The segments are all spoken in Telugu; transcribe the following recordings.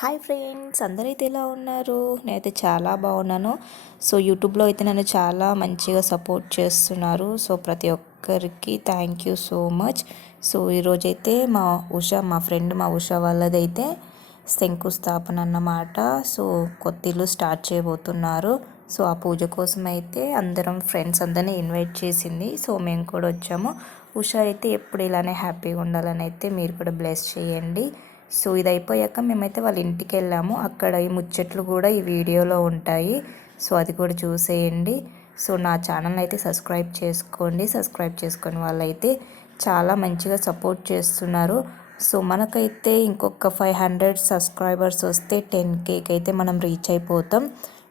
హాయ్ ఫ్రెండ్స్ అందరైతే ఎలా ఉన్నారు? నేనైతే చాలా బాగున్నాను. సో యూట్యూబ్లో అయితే నన్ను చాలా మంచిగా సపోర్ట్ చేస్తున్నారు. సో ప్రతి ఒక్కరికి thank you so much. So ఈరోజైతే మా ఉష మా ఫ్రెండ్ మా ఉష వాళ్ళదైతే శంకుస్థాపన అన్నమాట. సో కొత్త ఇల్లు స్టార్ట్ చేయబోతున్నారు. సో ఆ పూజ కోసం అయితే అందరం ఫ్రెండ్స్ అందరినీ ఇన్వైట్ చేసింది. సో మేము కూడా వచ్చాము. ఉష అయితే ఎప్పుడు ఇలానే హ్యాపీగా ఉండాలని అయితే మీరు కూడా బ్లెస్ చేయండి. సో ఇది అయిపోయాక మేమైతే వాళ్ళ ఇంటికి వెళ్ళాము. అక్కడ ఈ ముచ్చట్లు కూడా ఈ వీడియోలో ఉంటాయి. సో అది కూడా చూసేయండి. సో నా ఛానల్ అయితే సబ్స్క్రైబ్ చేసుకోండి. సబ్స్క్రైబ్ చేసుకుని వాళ్ళైతే చాలా మంచిగా సపోర్ట్ చేస్తున్నారు. సో మనకైతే ఇంకొక ఫైవ్ హండ్రెడ్ సబ్స్క్రైబర్స్ వస్తే టెన్ కేక్ అయితే మనం రీచ్ అయిపోతాం.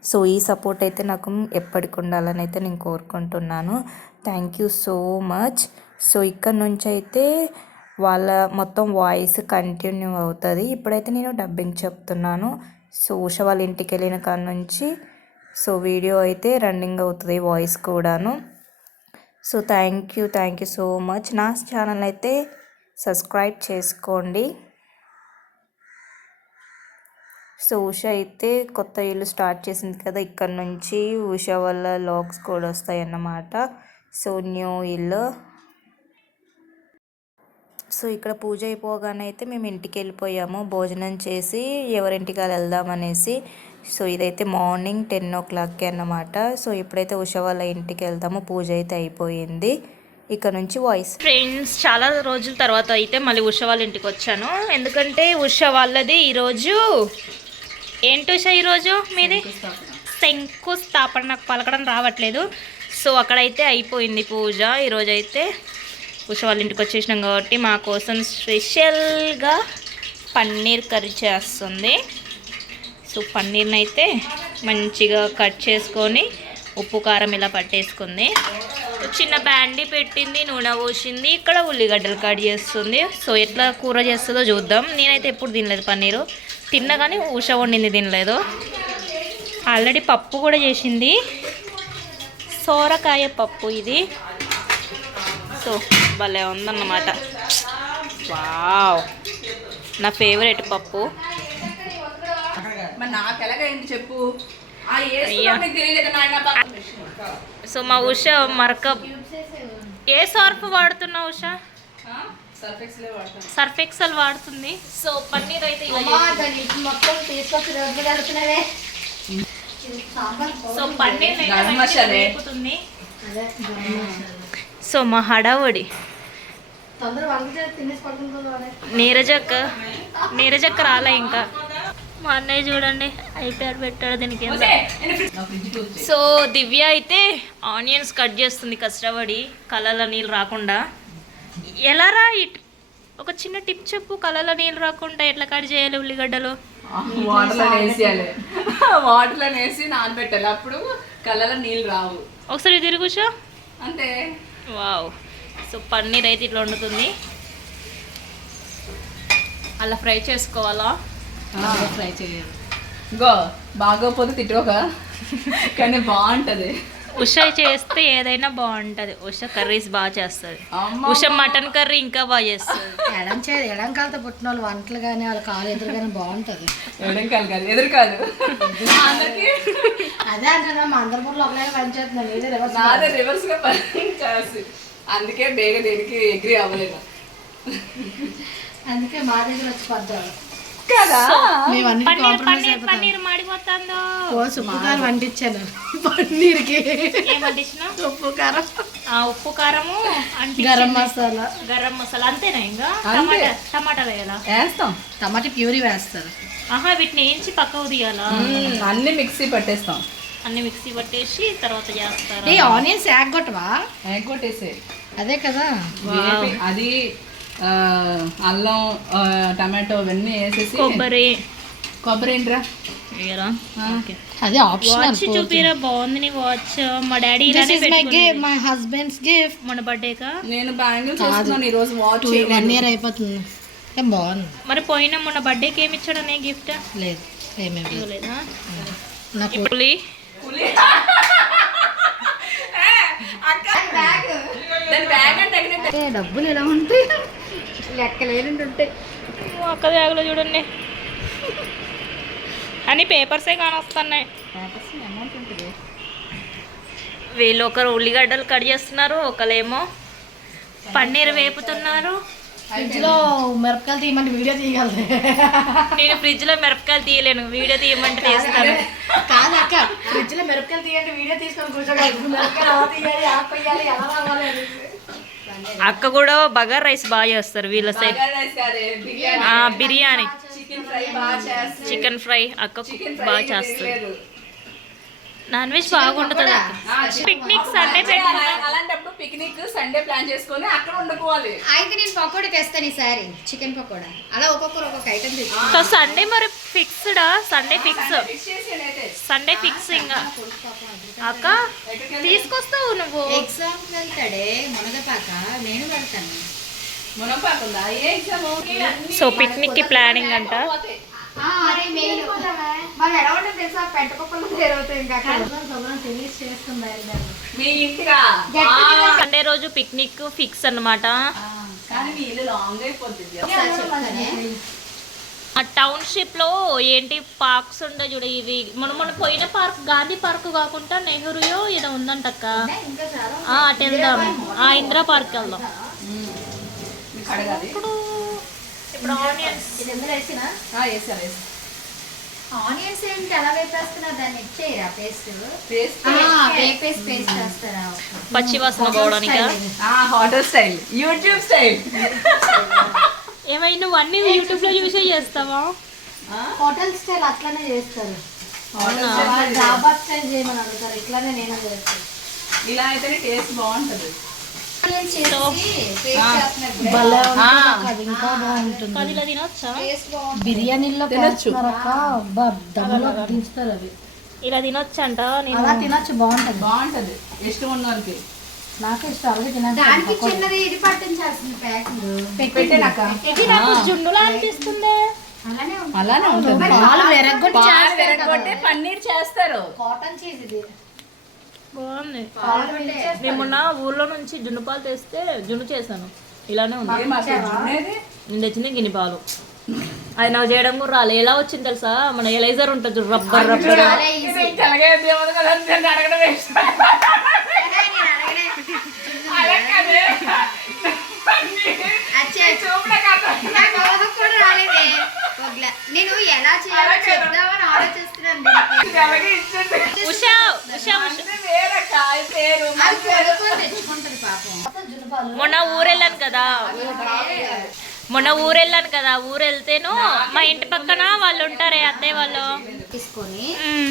సో ఈ సపోర్ట్ అయితే నాకు ఎప్పటికి ఉండాలని అయితే నేను కోరుకుంటున్నాను. Thank you so much. So ఇక్కడ నుంచి అయితే వాళ్ళ మొత్తం వాయిస్ కంటిన్యూ అవుతుంది. ఇప్పుడైతే నేను డబ్బింగ్ చెప్తున్నాను. సో ఉష వాళ్ళ ఇంటికి వెళ్ళిన కాడ నుంచి సో వీడియో అయితే రన్నింగ్ అవుతుంది వాయిస్ కూడాను. So thank you thank you so much నా ఛానల్ అయితే సబ్స్క్రైబ్ చేసుకోండి. సో ఉష అయితే కొత్త ఇల్లు స్టార్ట్ చేసింది కదా ఇక్కడ నుంచి. ఉష వల్ల లాగ్స్ కూడా వస్తాయి అన్నమాట సో న్యూ ఇల్లు. సో ఇక్కడ పూజ అయిపోగానే అయితే మేము ఇంటికి వెళ్ళిపోయాము. భోజనం చేసి ఎవరింటికి వెళ్దాం వెళ్దామనేసి సో ఇదైతే మార్నింగ్ టెన్ ఓ క్లాక్కి అన్నమాట. సో ఇప్పుడైతే ఉష వాళ్ళ ఇంటికి వెళ్దాము. పూజ అయితే అయిపోయింది. ఇక్కడ నుంచి వాయిస్. ఫ్రెండ్స్ చాలా రోజుల తర్వాత అయితే మళ్ళీ ఉష వాళ్ళ ఇంటికి వచ్చాను. ఎందుకంటే ఉష వాళ్ళది ఈరోజు ఏంటి ఉష ఈరోజు మీది? శంకుస్థాపన. నాకు పలకడం రావట్లేదు. సో అక్కడైతే అయిపోయింది పూజ. ఈరోజు అయితే ఉష వాళ్ళ ఇంటికి వచ్చేసినాం కాబట్టి మా కోసం స్పెషల్గా పన్నీర్ కర్రీ చేస్తుంది. సో పన్నీర్ని అయితే మంచిగా కట్ చేసుకొని ఉప్పు కారం ఇలా పట్టేసుకుంది. చిన్న బ్యాండీ పెట్టింది నూనె పోసింది ఇక్కడ ఉల్లిగడ్డలు కట్ చేస్తుంది. సో ఎట్లా కూర చేస్తుందో చూద్దాం. నేనైతే ఎప్పుడు తినలేదు పన్నీరు. తిన్నా కానీ ఉష వండింది తినలేదు. ఆల్రెడీ పప్పు కూడా చేసింది. సోరకాయ పప్పు ఇది. సో భలే ఉందన్నమాట. వావ్. నా ఫేవరెట్ పప్పు. మరి నాకు ఎలాగైంది చెప్పు? సో మా ఉష మరక ఏ సర్ఫ్ వాడుతున్నావు ఉష? సర్ఫెక్స్లే వాడతాను సర్ఫ్ ఎక్సెల్ వాడుతుంది. సో పన్నీర్ అయితే ఇలా సో పన్నీర్. వేపుతుంది సో మా హడావుడి. నీరజక్క నీరజక్క రాలే ఇంకా. మా అన్నయ్య చూడండి ఐప్యాడ్ పెట్టాడు దీనికి సో దివ్య అయితే ఆనియన్స్ కట్ చేస్తుంది కష్టపడి కళ్ళలో నీళ్ళు రాకుండా. ఎలా రా ఇట్- ఒక చిన్న టిప్ చెప్పు కళ్ళలో నీళ్ళు రాకుండా ఎట్లా కట్ చేయాలి ఉల్లిగడ్డలు? వాటర్లో వేసేయాలి. వాటర్లో వేసి నానబెట్టాలి. అప్పుడు కళ్ళలో నీళ్ళు రావు. ఒకసారి తిరుగుషా అంతే. వావ్. సో పన్నీర్ అయితే ఇట్లా వండుతుంది. అలా ఫ్రై చేసుకోవాలా? ఫ్రై చేయాలి. గో బాగోపోతే తిట్టుకోక కానీ బాగుంటుంది. ఉష చేస్తే ఏదైనా బాగుంటుంది. ఉష కర్రీస్ బాగా చేస్తుంది. ఉష మటన్ కర్రీ ఇంకా బాగా చేస్తుంది. ఎడం చే ఎడం కాలతో పుట్టిన వాళ్ళు వంటలు కానీ వాళ్ళ కాలు ఎదురు కానీ బాగుంటుంది. ఎడం కాదు కాదు ఎదురు కాదు అందరికి? అదే అంటున్నా మా అందరి బుర్రలు ఒకలాగా పనిచేస్తున్నాను నేనే రివర్స్ నాదే రివర్స్గా పనిచేస్తుంది అందుకే బేగ దేనికి ఎగ్రీ అవ్వలేదు. అందుకే మా దగ్గర వచ్చి పడ్డారు కదా? మేము అన్ని పన్నీర్ పన్నీర్ పన్నీర్ మాడిపోతుందో? ఓ ఉప్పు కారం వండించాను పన్నీర్కి. ఉప్పు కారం. ఆ ఉప్పు కారము అంటే గరం మసాలా. గరం మసాలా అంతేనా ఇంకా. టమాటా టమాటా వేయాలా? వేస్తాం. టమాటా ప్యూరీ వేస్తారు. ఆహా వీటిని వేయించి పక్కకు తీయాలా? అన్ని మిక్సీ పట్టేస్తాం. అన్ని మిక్సీ పట్టేసి తర్వాత చేస్తారా? ఏ ఆనియన్స్ యాగొట్టవా ఎగ్గొట్టేసే అదే కదా. అది అల్లం టమాటో ఇవన్నీ వేసేసి కొబ్బరి. కొబ్బరి ఏంట్రా? అదే ఆప్షనల్ వాచ్ చూపిరా బాగుంది నీ వాచ్ మా డాడీ దిస్ ఇలానే ఇస్ మై పెట్టుకున్నాడు. గిఫ్ట్ మై హస్బెండ్స్ గిఫ్ట్ మొన్న బర్త్డేకా నేను బ్యాంగిల్స్ వేస్తున్నాను ఈ రోజు వాచ్ వన్ ఇయర్ అయిపోతుంది. ఏం బాగుంది? మరి పోయిన మొన్న బర్త్డేకి ఏమి ఇచ్చాడు నీ గిఫ్ట్ లేదు. ఏమేమి లేదు. నాకు ఇప్పుడు దాని బ్యాగ్ అంటే తగినట్టు డబ్బులు ఎలా ఉంటాయి? ఉంటాయి అక్క బ్యాగ్లో చూడండి. అని పేపర్సే కానొస్తున్నాయి. వీళ్ళు ఒకరు ఉల్లిగడ్డలు కట్ చేస్తున్నారు ఒకరేమో పన్నీర్ వేపుతున్నారు. ఫ్రిడ్జ్లో మిరపకాయలు తీయమంటే వీడియో తీయగలదు నేను ఫ్రిడ్జ్లో మిరపకాయలు తీయలేను వీడియో తీయమంటే తీస్తాను. కాదు అక్క ఫ్రిడ్జ్లో మిరపకాయలు తీయండి వీడియో తీసుకొని కూర్చోగలదు మిరపకాయలు ఎలా తీయాలి ఎలా కొయ్యాలి ఎలా రావాలి. అక్క కూడా బగార్ రైస్ బాగా చేస్తారు వీళ్ళ సైడ్. బిర్యానీ. చికెన్ ఫ్రై చేస్తారు. అక్క బాగా లేదు. నాన్ వెజ్ బాగుంటుంది పిక్నిక్ సండే అలాంటప్పుడు పిక్నిక్ సండే ప్లాన్ చేసుకొని అక్కడ వండుకోవాలి. అయితే నేను పకోడీ తెస్తాను ఈసారి చికెన్ పకోడా. అలా ఒక్కొక్కరు ఒక్కొక్క ఐటమ్ సో సండే మరి ఫిక్స్డా సండే ఫిక్స్ సండే ఫిక్స్ ఇంకా. అక్క తీసుకొస్తావు నువ్వు? ఎగ్జామ్ వెళ్తాడే మునగపాక. నేను ఎగ్జామ్ సో పిక్నిక్కి ప్లానింగ్ అంట. మనం ఎలా ఉంటుంది తెలుసా? ఇంకా. మీ సండే రోజు పిక్నిక్ ఫిక్స్ అన్నమాట. ఆ, కానీ మీ ఇల్లు లాంగ్ అయిపోతుంది ఒకసారి చెప్తానే. ఆ టౌన్షిప్లో ఏంటి పార్క్స్ ఉండే చూడ ఇవి. మనం మన పోయిన పార్క్ గాంధీ పార్క్ కాకుండా నెహ్రూయో ఏదో ఉందంటక్క. ఇంకా చాలా ఆ, అటు వెళ్దాం. ఆ ఇందిరా పార్క్ వెళ్దాం. మీకు అడగాలి. ఇప్పుడు ఇప్పుడు ఆనియన్స్ ఇది ఎందులో వేసినా? ఆ, వేసాను వేసాను ఆనియన్స్ ఏంటి ఎలా వేపేస్తున్నా దాన్ని ఇచ్చేయరా పేస్ట్? పేస్ట్ వేపేసి పేస్ట్ వేస్తారా పచ్చి వాసన పోవడానికి? హోటల్ స్టైల్ యూట్యూబ్ స్టైల్ ఏమై నువ్వు అన్ని యూట్యూబ్లో చూసే చేస్తావా? హోటల్ స్టైల్ అట్లానే చేస్తారు. డాబా స్టైల్ చేయమని అడుగుతారు. ఇట్లానే నేను చేస్తాను. ఇలా అయితేనే టేస్ట్ బాగుంటది. బిర్యానీలో దించుతారు అవి. ఇలా తినొచ్చంట నేను. అలా తినొచ్చు బాగుంటది. బాగుంటది. ఇష్టం నాకు ఇష్టం అలాగే తినచ్చు దానికి చిన్నది ఇది పట్టించాల్సింది ప్యాకింగ్. పెట్టేనాక. ఇది నాకు జున్నులా అనిపిస్తుంది. అలానే ఉంటుంది. పాలు విరగొట్టే పన్నీర్ చేస్తారు. కాటన్ చీజ్ ఇది. బాగుంది. నేను మొన్న ఊర్లో నుంచి జున్ను పాలు తెస్తే జున్ను చేశాను. ఇలానే ఉంది? నేను తెచ్చింది గిని పాలు. అది నాకు చేయడం కూడా రాలే. ఎలా వచ్చింది తెలుసా? మన ఎలైజర్ ఉంటుంది రబ్బర్ రబ్బర్. చూపులే కూడా రాలేదే. నేను ఎలా చేయాలో చెప్దామని ఆలోచిస్తున్నాను. ఉషా ఉషా మొన్న ఊరెళ్ళాను కదా. మొన్న ఊరెళ్ళాను కదా ఊరు వెళ్తేను మా ఇంటి పక్కన వాళ్ళు ఉంటారే అత్తయ్య వాళ్ళు. తీసుకొని.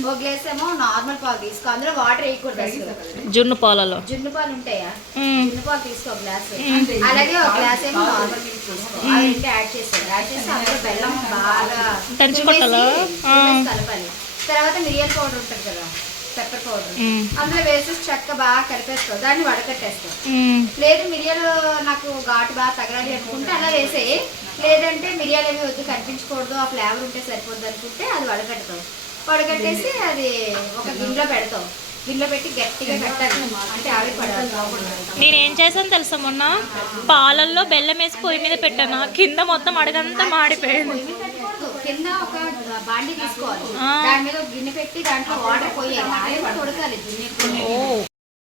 ఒక గ్లాస్ ఏమో నార్మల్ పాలు తీసుకో అందులో వాటర్ వేయకూడదు జున్ను పాలలో. జున్ను పాలు ఉంటాయా. జున్ను పాలు తీసుకో గ్లాస్ అలాగే ఒక గ్లాస్ ఏమో నార్మల్ మిల్క్ తీసుకో. అవి యాడ్ చేసాను యాడ్ చేసి అందులో బెల్లం బాగా కలపాలి. తర్వాత మిరియాల పౌడర్ ఉంటుంది కదా. Pepper powder. అందులో వేసేసి చక్క బాగా కలిపేస్తావు దాన్ని వడకట్టేస్తావు మ్మ్. లేదు మిరియాలు నాకు ఘాటు బాగా తగలాలి అనుకుంటే అలా వేసేయి. లేదంటే మిరియాలు ఏమి వద్దు కనిపించకూడదు ఆ ఫ్లేవర్ ఉంటే సరిపోద్ది అనుకుంటే అది వడకడతావు వడకట్టేసి అది ఒక గిన్నెలో పెడతావు. గిన్నెలో పెట్టి గట్టిగా పెట్టాలి. అంటే ఆవిరి పడాలి నేనేం చేశాను తెలుసా మొన్న? పాలల్లో బెల్లం వేసి పొయ్యి మీద పెట్టాను. కింద మొత్తం అడగంతా మాడిపోయింది. కింద ఒక బాండి తీసుకోవాలి. దాని మీద గిన్నె పెట్టి దాంట్లో వాటర్ పోయాలి. ఆవిరి ఉడకాలి. గిన్నె